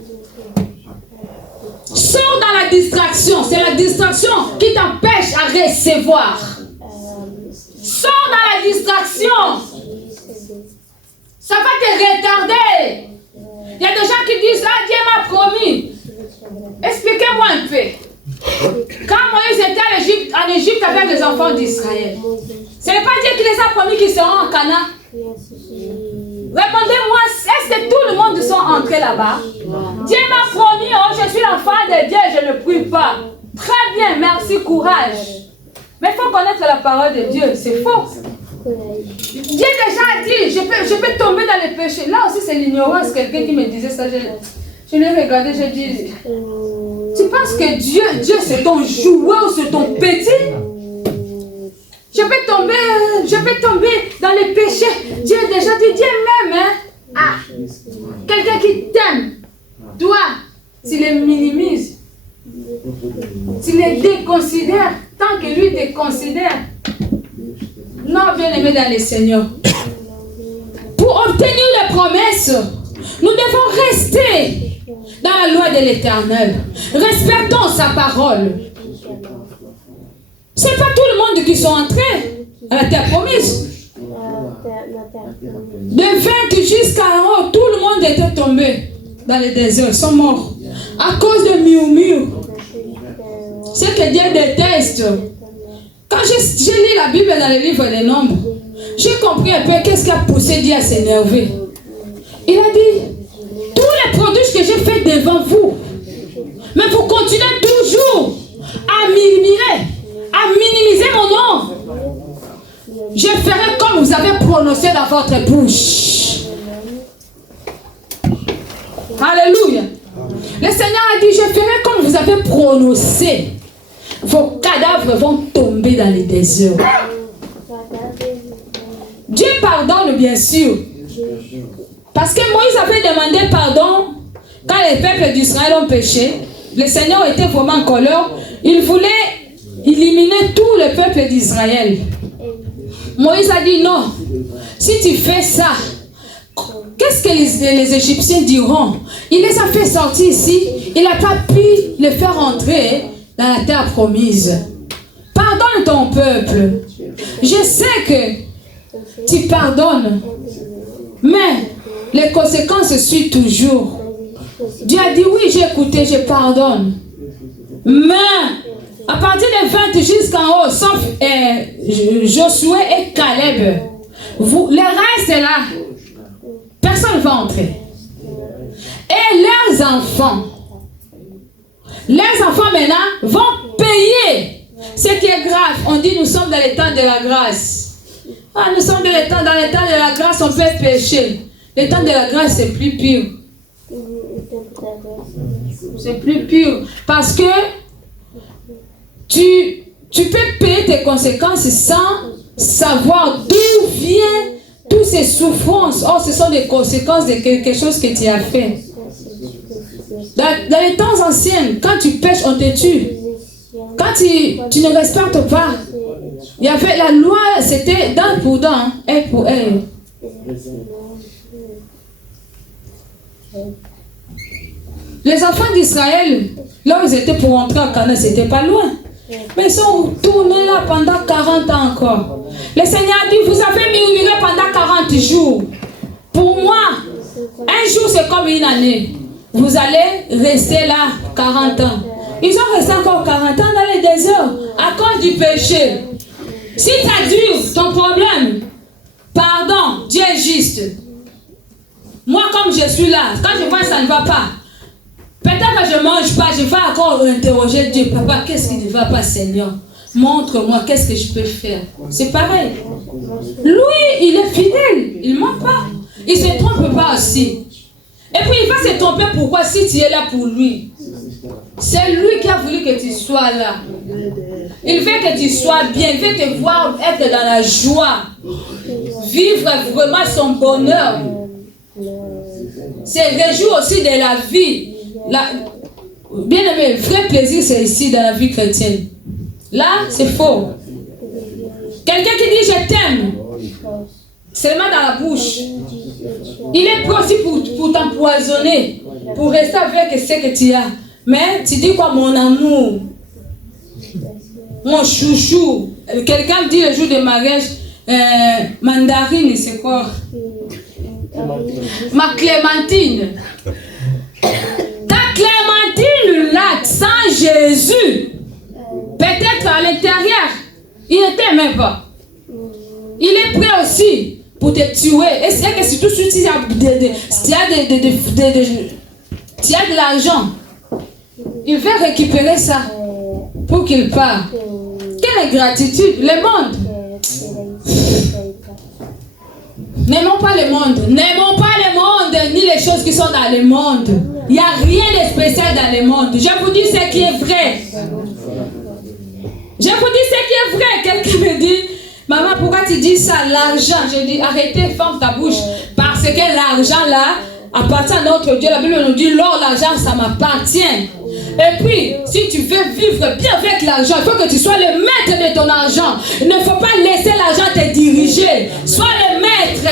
Sors dans la distraction. C'est la distraction qui t'empêche à recevoir. Sors dans la distraction. Ça va te retarder. Il y a des gens qui disent, ah Dieu m'a promis. Expliquez-moi un peu. Quand Moïse était en Égypte avec les enfants d'Israël, ce n'est pas Dieu qui les a promis qu'ils seront en Canaan. Répondez-moi, est-ce que tout le monde sont entrés là-bas? Dieu m'a promis, oh, je suis l'enfant de Dieu, je ne prie pas. Très bien, merci, courage. Mais il faut connaître la parole de Dieu, c'est faux. Dieu déjà a dit, je peux tomber dans les péchés. Là aussi, c'est l'ignorance. Quelqu'un qui me disait ça, je l'ai regardé, j'ai dit, tu penses que Dieu c'est ton jouet ou c'est ton petit? Je peux tomber dans les péchés. Dieu a déjà dit, Dieu m'aime. Hein? Ah, quelqu'un qui t'aime, toi, tu les minimises. Tu les déconsidères tant que lui te considère. Non, bien aimé dans le Seigneur. Pour obtenir les promesses, nous devons rester dans la loi de l'Éternel. Respectons sa parole. Ce n'est pas tout le monde qui sont entrés à la terre promise. De 20 jusqu'à haut, tout le monde était tombé dans le désert, ils sont morts. À cause de murmures. Ce que Dieu déteste. Quand je lis la Bible dans le livre des Nombres, j'ai compris un peu qu'est-ce qui a poussé Dieu à s'énerver. Il a dit, tous les prodiges que j'ai faits devant vous, mais vous continuez toujours à minimiser mon nom. Je ferai comme vous avez prononcé dans votre bouche. Alléluia. Le Seigneur a dit, je ferai comme vous avez prononcé. Vos cadavres vont tomber dans les déserts. Dieu pardonne bien sûr. Parce que Moïse avait demandé pardon quand les peuples d'Israël ont péché. Le Seigneur était vraiment en colère. Il voulait éliminer tout le peuple d'Israël. Moïse a dit non. Si tu fais ça, qu'est-ce que les Égyptiens diront? Il les a fait sortir ici. Il n'a pas pu les faire entrer dans la terre promise. Pardonne ton peuple. Je sais que tu pardonnes. Mais les conséquences suivent toujours. Dieu a dit oui, j'ai écouté, je pardonne. Mais à partir des 20 jusqu'en haut, sauf Josué et Caleb, les restes là, personne ne va entrer. Et leurs enfants maintenant vont payer. Ce qui est grave, on dit nous sommes dans les temps de la grâce. Ah, nous sommes dans les temps de la grâce, on peut pécher. Le temps de la grâce, c'est plus pur. C'est plus pur. Parce que tu peux payer tes conséquences sans savoir d'où viennent toutes ces souffrances. Oh, ce sont des conséquences de quelque chose que tu as fait. Dans les temps anciens, quand tu pêches, on te tue. Quand tu ne respectes pas, il y avait la loi, c'était dent pour dent, œil pour œil. Les enfants d'Israël, là où ils étaient pour entrer en Canaan, c'était pas loin. Mais ils sont tournés là pendant 40 ans encore. Le Seigneur a dit, vous avez murmuré pendant 40 jours. Pour moi, un jour c'est comme une année. Vous allez rester là 40 ans. Ils ont resté encore 40 ans dans les déserts à cause du péché. Si ça dure, ton problème, pardon, Dieu est juste. Moi, comme je suis là, quand je vois que ça ne va pas, peut-être que je ne mange pas, je vais encore interroger Dieu. Papa, qu'est-ce qui ne va pas, Seigneur? Montre-moi, qu'est-ce que je peux faire? C'est pareil. Lui, il est fidèle, il ne ment pas. Il ne se trompe pas aussi. Et puis, il va se tromper pourquoi si tu es là pour lui. C'est lui qui a voulu que tu sois là. Il veut que tu sois bien, il veut te voir être dans la joie. Vivre vraiment son bonheur. C'est réjouir aussi de la vie. Bien aimé, le vrai plaisir c'est ici dans la vie chrétienne. Là, c'est faux. Quelqu'un qui dit je t'aime, seulement dans la bouche. Il est prêt aussi pour t'empoisonner, pour rester avec ce que tu as. Mais tu dis quoi, mon amour, mon chouchou. Quelqu'un dit le jour de mariage, mandarine, c'est quoi? Ma clémentine. Ta clémentine là, sans Jésus, peut-être à l'intérieur, il ne t'aime même pas. Il est prêt aussi pour te tuer. Et c'est que si tout de suite tu as de l'argent, il veut récupérer ça pour qu'il parte. Quelle ingratitude, le monde. N'aimons pas le monde. N'aimons pas le monde, ni les choses qui sont dans le monde. Il n'y a rien de spécial dans le monde. Je vous dis ce qui est vrai. Je vous dis ce qui est vrai. Quelqu'un me dit, maman, pourquoi tu dis ça, l'argent? Je dis, arrêtez, ferme ta bouche. Parce que l'argent là, appartient à notre Dieu. La Bible nous dit, l'or, l'argent, ça m'appartient. Et puis, si tu veux vivre bien avec l'argent, il faut que tu sois le maître de ton argent. Il ne faut pas laisser l'argent te diriger. Sois le maître.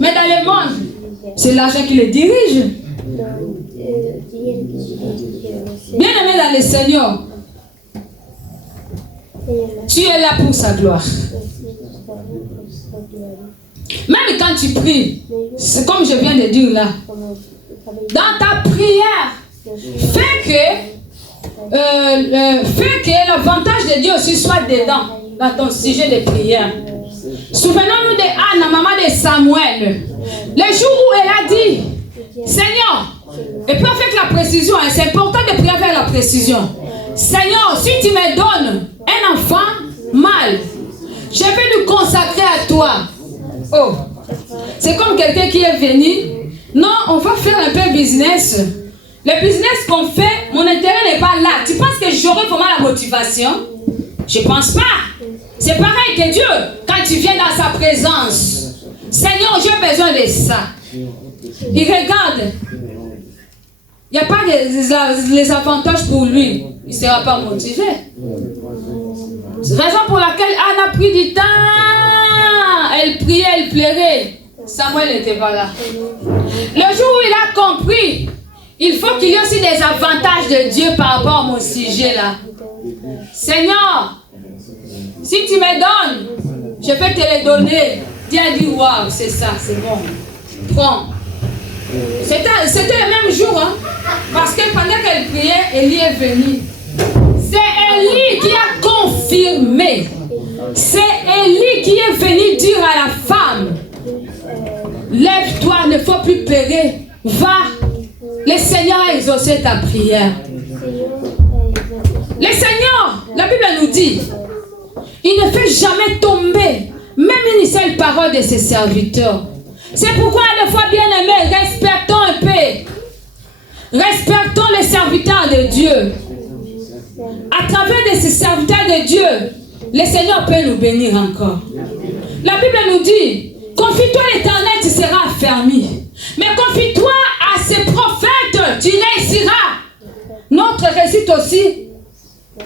Mais dans le monde, c'est l'argent qui le dirige. Bien aimé dans le Seigneur, tu es là pour sa gloire. Même quand tu pries, c'est comme je viens de dire là, dans ta prière, fais que l'avantage de Dieu aussi soit dedans, dans ton sujet de prière. Souvenons-nous de Anna, maman de Samuel. Le jour où elle a dit, Seigneur, et puis avec la précision, hein, c'est important de prier avec la précision. Seigneur, si tu me donnes un enfant mâle, je vais le consacrer à toi. Oh, c'est comme quelqu'un qui est venu. Non, on va faire un peu business. Le business qu'on fait, mon intérêt n'est pas là. Tu penses que j'aurai vraiment la motivation? Je ne pense pas. C'est pareil que Dieu, quand tu viens dans sa présence. Seigneur, j'ai besoin de ça. Il regarde. Il n'y a pas les avantages pour lui. Il ne sera pas motivé. C'est la raison pour laquelle Anne a pris du temps. Elle priait, elle pleurait. Samuel n'était pas là. Le jour où il a compris, il faut qu'il y ait aussi des avantages de Dieu par rapport à mon sujet là. Seigneur, si tu me donnes, je peux te les donner. Dieu a dit, waouh, c'est ça, c'est bon. Prends. C'était le même jour, hein, parce que pendant qu'elle priait, Élie est venu. C'est Élie qui a confirmé. C'est Élie qui est venu dire à la femme, lève-toi, il ne faut plus périr. Va, le Seigneur a exaucé ta prière. Le Seigneur, la Bible nous dit, il ne fait jamais tomber même une seule parole de ses serviteurs. C'est pourquoi, des fois, bien-aimés, respectons un peu. Respectons les serviteurs de Dieu. À travers de ces serviteurs de Dieu, le Seigneur peut nous bénir encore. La Bible nous dit, confie-toi à l'Éternel, tu seras affermi. Mais confie-toi à ces prophètes, tu réussiras. Notre réussite aussi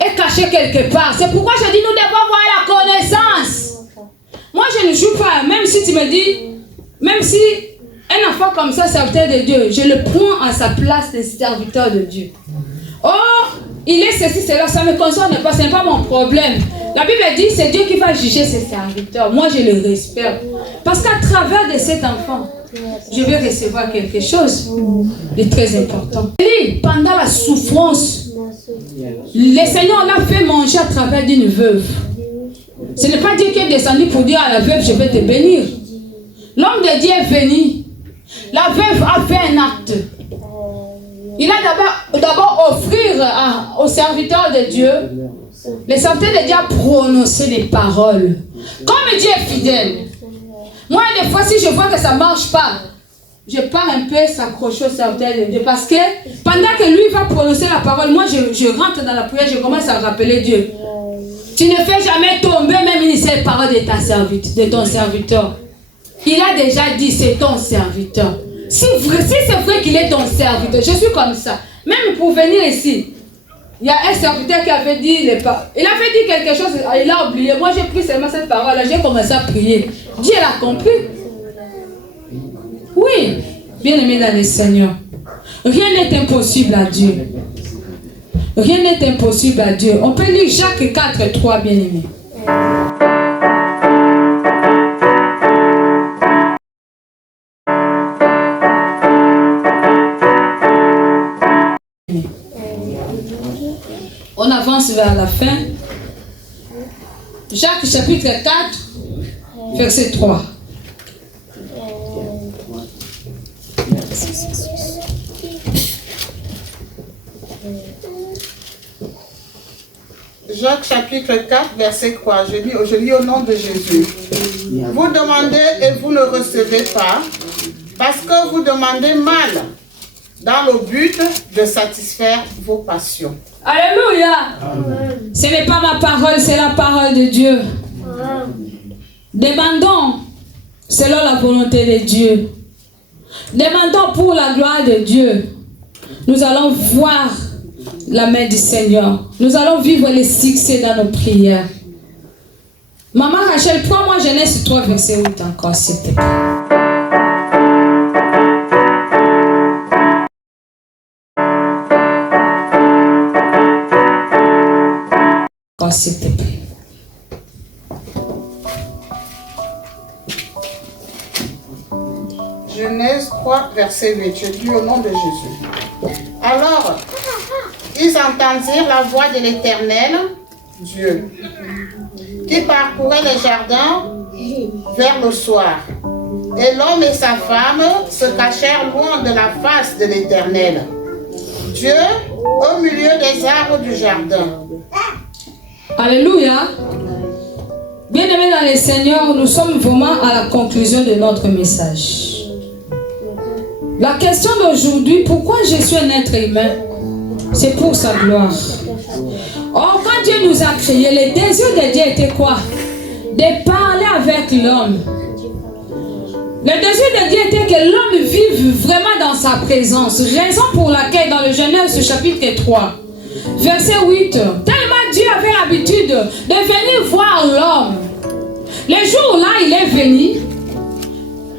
est cachée quelque part. C'est pourquoi je dis, nous devons avoir la connaissance. Moi, je ne joue pas, même si tu me dis, même si un enfant comme ça, serviteur de Dieu, je le prends à sa place de serviteur de Dieu. Oh, il est ceci, cela, ça ne me concerne pas, ce n'est pas mon problème. La Bible dit, c'est Dieu qui va juger ses serviteurs. Moi, je le respecte. Parce qu'à travers de cet enfant, je vais recevoir quelque chose de très important. Pendant la souffrance, le Seigneur l'a fait manger à travers d'une veuve. Ce n'est pas Dieu qui est descendu pour dire à la veuve, je vais te bénir. L'homme de Dieu est venu. La veuve a fait un acte. Il a d'abord offert aux serviteurs de Dieu. Les serviteurs de Dieu a prononcé des paroles. Comme Dieu est fidèle. Moi, des fois, si je vois que ça ne marche pas, je pars un peu s'accrocher au serviteur de Dieu. Parce que pendant que lui va prononcer la parole, moi, je rentre dans la prière, je commence à rappeler Dieu. Tu ne fais jamais tomber même une seule parole de ton serviteur. Il a déjà dit, c'est ton serviteur. Si c'est vrai qu'il est ton serviteur, je suis comme ça. Même pour venir ici, il y a un serviteur qui avait dit, il avait dit quelque chose, il a oublié. Moi, j'ai pris seulement cette parole, j'ai commencé à prier. Dieu l'a compris. Oui, bien aimé dans le Seigneur. Rien n'est impossible à Dieu. Rien n'est impossible à Dieu. On peut lire Jacques 4, 3, bien aimé. On avance vers la fin. Jacques chapitre 4, verset 3. Jacques chapitre 4, verset 3. Je lis au nom de Jésus. Vous demandez et vous ne recevez pas, parce que vous demandez mal, dans le but de satisfaire vos passions. Alléluia. Ce n'est pas ma parole, c'est la parole de Dieu. Demandons selon la volonté de Dieu. Demandons pour la gloire de Dieu. Nous allons voir la main du Seigneur. Nous allons vivre les succès dans nos prières. Maman Rachel, prends-moi Genèse 3, verset 8 encore, s'il te plaît. S'il te plaît. Genèse 3, verset 8. Je dis au nom de Jésus. Alors, ils entendirent la voix de l'Éternel, Dieu, qui parcourait les jardins vers le soir. Et l'homme et sa femme se cachèrent loin de la face de l'Éternel, Dieu, au milieu des arbres du jardin. Alléluia. Bien-aimés dans le Seigneur, nous sommes vraiment à la conclusion de notre message. La question d'aujourd'hui, pourquoi je suis un être humain? C'est pour sa gloire. Or, quand Dieu nous a créés, le désir de Dieu était quoi? De parler avec l'homme. Le désir de Dieu était que l'homme vive vraiment dans sa présence. Raison pour laquelle dans le Genèse chapitre 3, verset 8, tellement Dieu avait l'habitude de venir voir l'homme. Le jour-là, il est venu,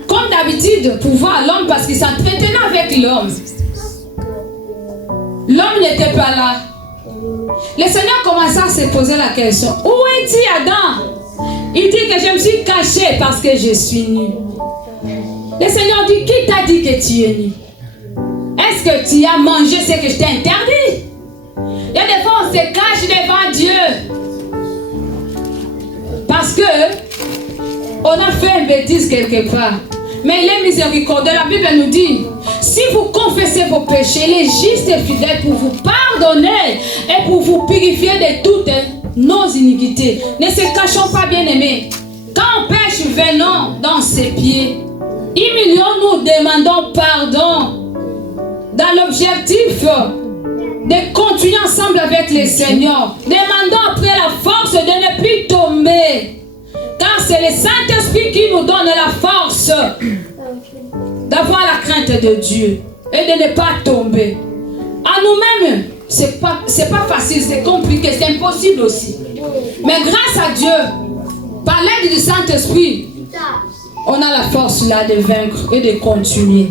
comme d'habitude, pour voir l'homme parce qu'il s'entretenait avec l'homme. L'homme n'était pas là. Le Seigneur commença à se poser la question, où es-tu, Adam? Il dit que je me suis caché parce que je suis nu. Le Seigneur dit, qui t'a dit que tu es nu? Est-ce que tu as mangé ce que je t'ai interdit? y a des fois, on se cache devant Dieu. Parce que on a fait une bêtise quelque part. Mais il est miséricordieux. La Bible nous dit, si vous confessez vos péchés, il est juste et fidèle pour vous pardonner et pour vous purifier de toutes nos iniquités. Ne se cachons pas, bien-aimés. Quand on pêche, venons dans ses pieds. Humilions-nous, demandons pardon. Dans l'objectif de continuer ensemble avec le Seigneur. Demandons après la force de ne plus tomber. Car c'est le Saint-Esprit qui nous donne la force d'avoir la crainte de Dieu et de ne pas tomber. À nous-mêmes, c'est pas facile, c'est compliqué, c'est impossible aussi. Mais grâce à Dieu, par l'aide du Saint-Esprit, on a la force là de vaincre et de continuer.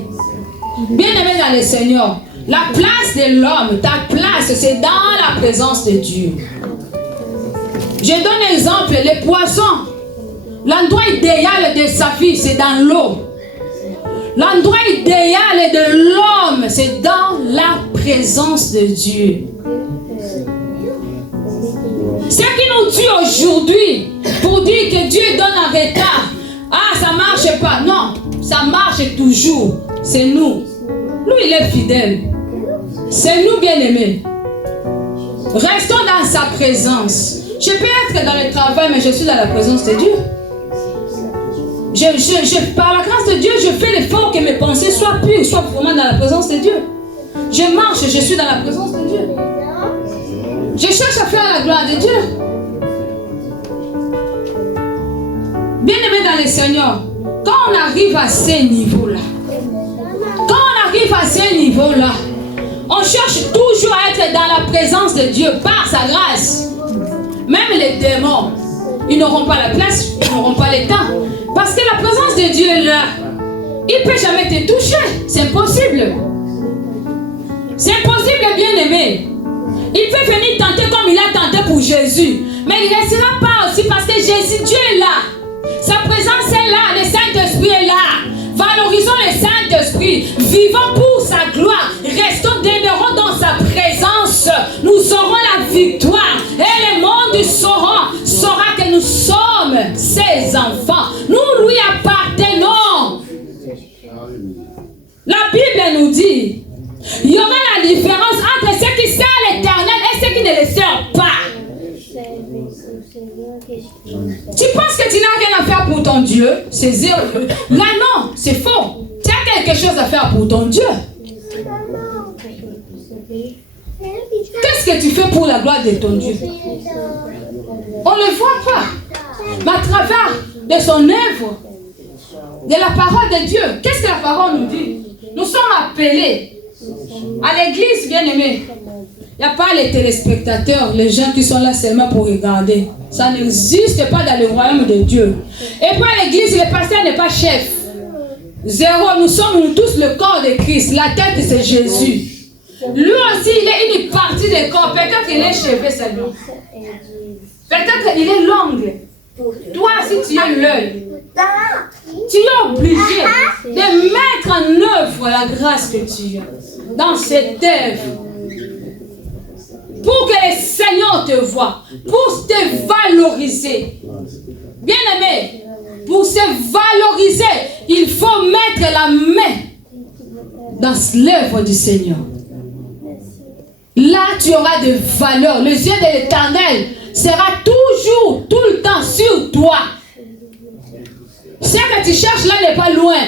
Bien-aimé dans le Seigneur, la place de l'homme, ta place, c'est dans la présence de Dieu. Je donne un exemple, les poissons. L'endroit idéal de sa vie, c'est dans l'eau. L'endroit idéal de l'homme, c'est dans la présence de Dieu. Ce qui nous tue aujourd'hui, pour dire que Dieu donne un retard. Ah, ça ne marche pas. Non, ça marche toujours. C'est nous. Lui, il est fidèle. C'est nous, bien-aimés. Restons dans sa présence. Je peux être dans le travail, mais je suis dans la présence de Dieu. Par la grâce de Dieu, je fais l'effort que mes pensées soient pures, soient vraiment dans la présence de Dieu. Je marche, je suis dans la présence de Dieu. Je cherche à faire la gloire de Dieu. Bien-aimé dans le Seigneur, quand on arrive à ces niveaux-là, on cherche toujours à être dans la présence de Dieu par sa grâce. Même les démons, ils n'auront pas la place, ils n'auront pas le temps. Parce que la présence de Dieu est là. Il ne peut jamais te toucher. C'est impossible. C'est impossible, bien-aimé. Il peut venir tenter comme il a tenté pour Jésus. Mais il ne restera pas aussi parce que Jésus, Dieu est là. Sa présence est là. Le Saint-Esprit est là. Valorisons le Saint-Esprit. Vivons pour sa gloire. Restons, demeurons dans sa présence. Nous aurons la victoire. Et le monde saura que nous sommes ses enfants. Nous lui appartenons. La Bible nous dit, il y aura la différence entre ceux qui servent l'Éternel et ceux qui ne le servent pas. Tu penses que tu n'as rien à faire pour ton Dieu? C'est zéro. Là non, c'est faux. Tu as quelque chose à faire pour ton Dieu. Qu'est-ce que tu fais pour la gloire de ton Dieu? On ne le voit pas. Mais à travers de son œuvre, de la parole de Dieu, qu'est-ce que la parole nous dit? Nous sommes appelés à l'église, bien-aimés. Il n'y a pas les téléspectateurs, les gens qui sont là seulement pour regarder. Ça n'existe pas dans le royaume de Dieu. Et pour l'église, le pasteur n'est pas chef. Zéro, nous sommes tous le corps de Christ. La tête, c'est Jésus. Lui aussi, il est une partie du corps. Peut-être qu'il est cheveux seulement. Peut-être qu'il est l'ongle. Toi, si tu es l'œil, tu es obligé de mettre en œuvre la grâce que tu as dans cette œuvre. Pour que le Seigneur te voie, pour te valoriser. Bien-aimé, pour se valoriser, il faut mettre la main dans l'œuvre du Seigneur. Là, tu auras de valeur. Le yeux de l'Éternel sera toujours, tout le temps sur toi. Ce que tu cherches là n'est pas loin.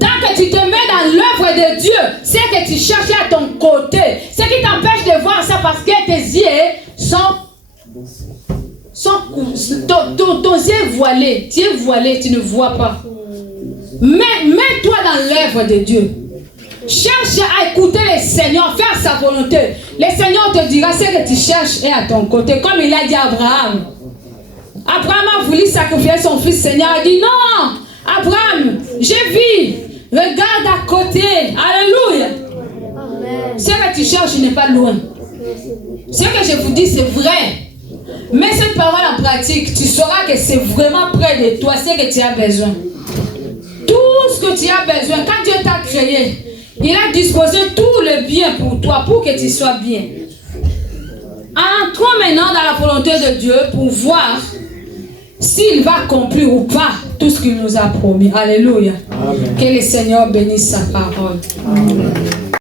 Tant que tu te mets dans l'œuvre de Dieu, ce que tu cherches à ton côté, ce qui t'empêche de voir ça parce que tes yeux ton yeux est voilé. Tu es voilé, tu ne vois pas. Mais mets-toi dans l'œuvre de Dieu. Cherche à écouter le Seigneur, faire sa volonté. Le Seigneur te dira ce que tu cherches est à ton côté. Comme il a dit à Abraham. Abraham a voulu sacrifier son fils. Seigneur a dit non. Abraham, je vis. Regarde à côté. Alléluia. Ce que tu cherches n'est pas loin. Ce que je vous dis, c'est vrai. Mets cette parole en pratique. Tu sauras que c'est vraiment près de toi ce que tu as besoin. Tout ce que tu as besoin. Quand Dieu t'a créé, il a disposé tout le bien pour toi, pour que tu sois bien. Entrons maintenant dans la volonté de Dieu pour voir s'il va accomplir ou pas tout ce qu'il nous a promis. Alléluia. Amen. Que le Seigneur bénisse sa parole. Amen.